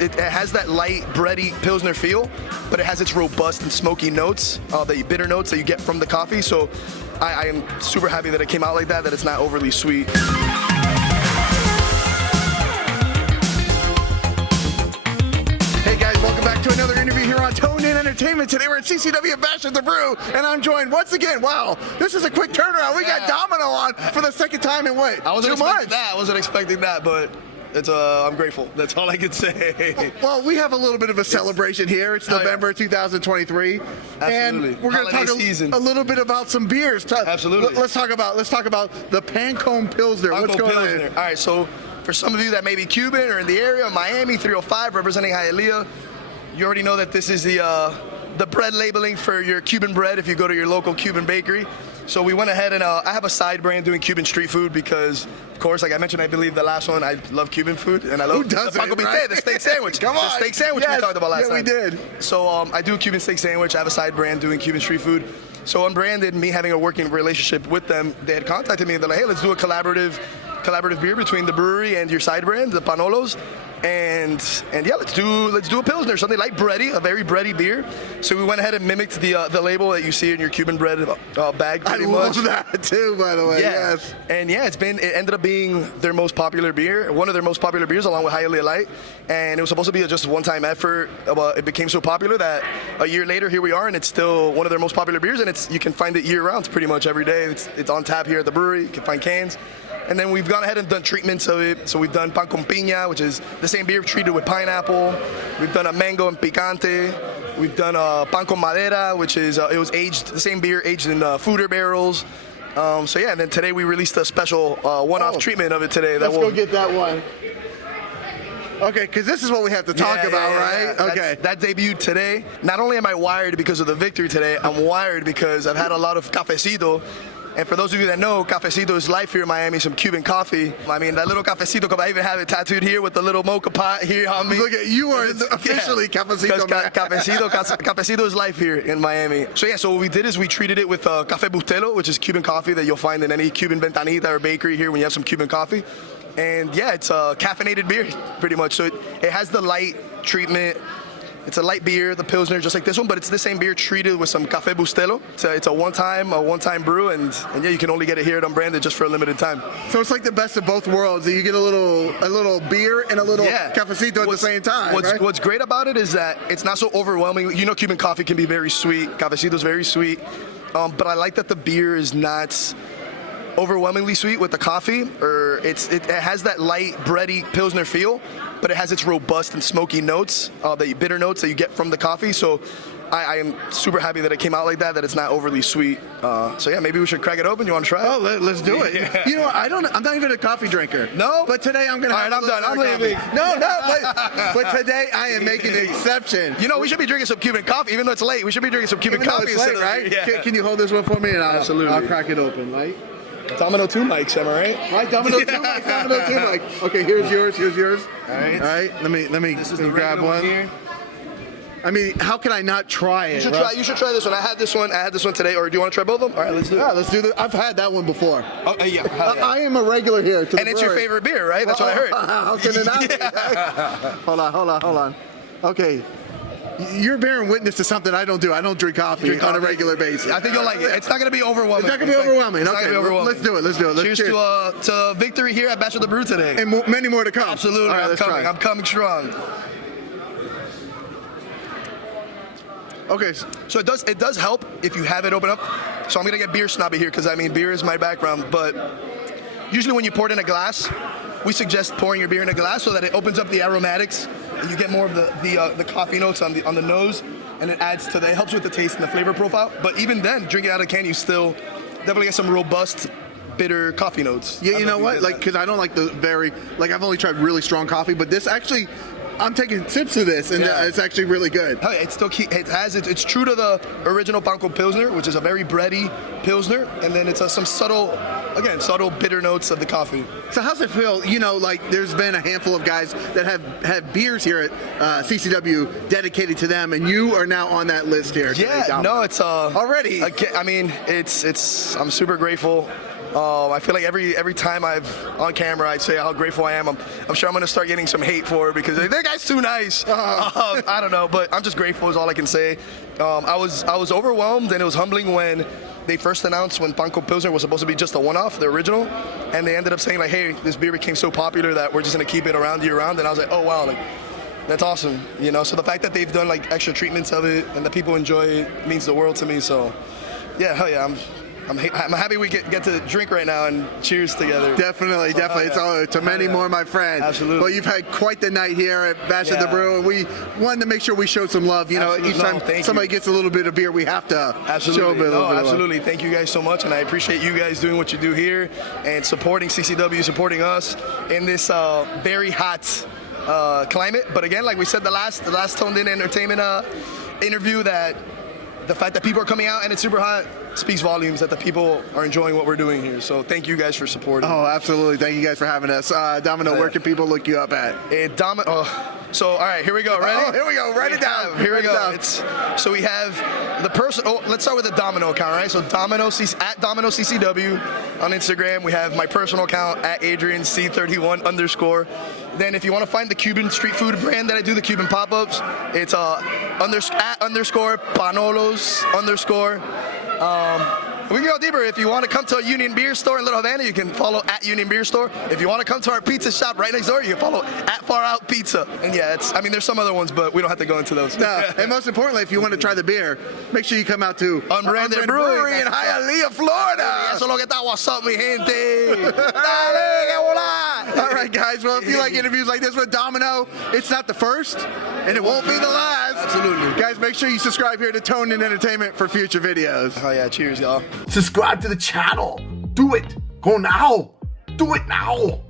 It has that light, bready Pilsner feel, but it has its robust and smoky notes, the bitter notes that you get from the coffee. So I am super happy that it came out like that it's not overly sweet. Hey guys, welcome back to another interview here on Tone In Entertainment. Today we're at CCW Bash at the Brew, and I'm joined once again. Wow, this is a quick turnaround. We got Domino on for the second time in what? I wasn't 2 months. expecting that. I wasn't expecting that, but it's I'm grateful. That's all I can say. Well, we have a little bit of a celebration here. It's November 2023, Absolutely. and we're going to talk a little bit about some beers. Absolutely. Let's talk about the Pancone Pilsner. What's going on here? All right, so for some of you that may be Cuban or in the area, Miami 305 representing Hialeah, you already know that this is the bread labeling for your Cuban bread if you go to your local Cuban bakery. So we went ahead and I have a side brand doing Cuban street food because, of course, like I mentioned, I believe the last one, I love Cuban food and I love the Paco Bite, the steak sandwich. Come on. The steak sandwich we talked about last time. Yeah, we did. So I do a Cuban steak sandwich. I have a side brand doing Cuban street food. So Unbranded, me having a working relationship with them, they had contacted me and they're like, hey, let's do a collaborative beer between the brewery and your side brand, the Panolos. And yeah, let's do a Pilsner, something like bready, a very bready beer. So we went ahead and mimicked the label that you see in your Cuban bread bag, pretty much. I love that too, by the way. Yeah. Yes. And yeah, it ended up being their most popular beer, one of their most popular beers, along with Hialeah Light. And it was supposed to be just a one-time effort. It became so popular that a year later, here we are, and it's still one of their most popular beers. And you can find it year-round, pretty much every day. It's on tap here at the brewery. You can find cans. And then we've gone ahead and done treatments of it. So we've done pan con piña, which is the same beer treated with pineapple. We've done a mango and picante. We've done a pan con madera, which is it was aged, the same beer aged in foeder barrels. So yeah, and then today we released a special one-off treatment of it today. Let's go get that one. Okay, because this is what we have to talk about, right? Yeah. Okay. That debuted today. Not only am I wired because of the victory today, I'm wired because I've had a lot of cafecito. And for those of you that know, cafecito is life here in Miami, some Cuban coffee. I mean, that little cafecito cup, I even have it tattooed here with the little mocha pot here on me. Look at you are officially cafecito man. Cafecito is life here in Miami. So yeah, so what we did is we treated it with Café Bustelo, which is Cuban coffee that you'll find in any Cuban ventanita or bakery here when you have some Cuban coffee. And yeah, it's a caffeinated beer, pretty much. So it has the light treatment. It's a light beer, the Pilsner, just like this one, but it's the same beer treated with some Café Bustelo. It's a one-time brew, and yeah, you can only get it here at Unbranded just for a limited time. So it's like the best of both worlds. You get a little beer and a little cafecito at the same time. What's great about it is that it's not so overwhelming. You know, Cuban coffee can be very sweet. Cafecito's very sweet, but I like that the beer is not overwhelmingly sweet with the coffee, or it has that light, bready Pilsner feel, but it has its robust and smoky notes, the bitter notes that you get from the coffee. So I am super happy that it came out like that it's not overly sweet. So yeah, maybe we should crack it open. You want to try it? Oh, let's do it. Yeah. You know what? I'm not even a coffee drinker. No? But today I'm going to have I'm done. I'm leaving. No, but today I am making an exception. You know, we should be drinking some Cuban coffee, even though it's late. We should be drinking some Cuban coffee. It's late, right? Yeah. Can you hold this one for me? And Absolutely. I'll crack it open, right? Domino 2 mics, am I right? Right, Domino 2 mics, Domino 2 mics. Okay, here's yours. All right. All right, let me grab one. Here. I mean, how can I not try it? You should try this one. I had this one today. Or do you want to try both of them? All right, let's do it. Yeah, let's do that. I've had that one before. Oh, yeah. I am a regular here. And it's your favorite beer, right? That's what I heard. How can it not be? Hold on. Okay. You're bearing witness to something I don't do. I don't drink coffee on a regular basis. I think you'll like it. It's not going to be overwhelming. It's not going to be overwhelming. It's not going to be overwhelming. Let's do it. Let's cheers to victory here at Bash of the Brew today. And many more to come. Absolutely. All right, I'm coming strong. Okay. So it does help if you have it open up. So I'm going to get beer snobby here because, I mean, beer is my background. But usually when you pour it in a glass, we suggest pouring your beer in a glass so that it opens up the aromatics and you get more of the coffee notes on the nose, and it helps with the taste and the flavor profile. But even then, drinking out of a can, you still definitely get some robust, bitter coffee notes. Yeah, you know what? Like, because I don't like I've only tried really strong coffee, but this actually, I'm taking sips of this, and it's actually really good. Oh, yeah, it's true to the original Pancone Pilsner, which is a very bready Pilsner, and then it's some subtle bitter notes of the coffee. So how's it feel? You know, like there's been a handful of guys that have beers here at CCW dedicated to them, and you are now on that list here. Yeah, no, it's already. I mean, I'm super grateful. I feel like every time on camera, I say how grateful I am. I'm sure I'm gonna start getting some hate for it because that guy's too nice. I don't know, but I'm just grateful is all I can say. I was overwhelmed and it was humbling when they first announced when Panko Pilsner was supposed to be just a one-off, the original, and they ended up saying like, hey, this beer became so popular that we're just gonna keep it around year-round, and I was like, oh wow, like that's awesome, you know. So the fact that they've done like extra treatments of it and the people enjoy it means the world to me. So yeah, hell yeah, I'm happy we get to drink right now and cheers together. Definitely. It's all to many more, my friend. Absolutely. Well, you've had quite the night here at Bash at the Brew, and we wanted to make sure we showed some love. You know, each time somebody gets a little bit of beer, we have to show a bit of love. Absolutely. Thank you guys so much, and I appreciate you guys doing what you do here and supporting CCW, supporting us in this very hot climate. But again, like we said, the last Toned In Entertainment interview, that the fact that people are coming out and it's super hot speaks volumes that the people are enjoying what we're doing here. So thank you guys for supporting. Oh, absolutely. Thank you guys for having us. Domino, where can people look you up at? Domino. So, all right, here we go. Ready? Oh, here we go. Write it down. Here we go. So we have the person. Oh, let's start with the Domino account, right? So Domino at Domino CCW on Instagram. We have my personal account at Adrian C31_. Then if you want to find the Cuban street food brand that I do, the Cuban pop-ups, it's at _ Panolos _ we can go deeper. If you want to come to a Union Beer Store in Little Havana, you can follow at Union Beer Store. If you want to come to our pizza shop right next door, you can follow at Far Out Pizza. And yeah, there's some other ones, but we don't have to go into those. No, and most importantly, if you want to try the beer, make sure you come out to Unbranded Brewing in Hialeah, Florida. Eso lo que está. What's up, mi gente? All right, guys. Well, if you like interviews like this with Domino, it's not the first, and it won't be the last. Absolutely. Guys, make sure you subscribe here to Toned In Entertainment for future videos. Oh yeah, cheers, y'all. Subscribe to the channel. Do it. Go now. Do it now.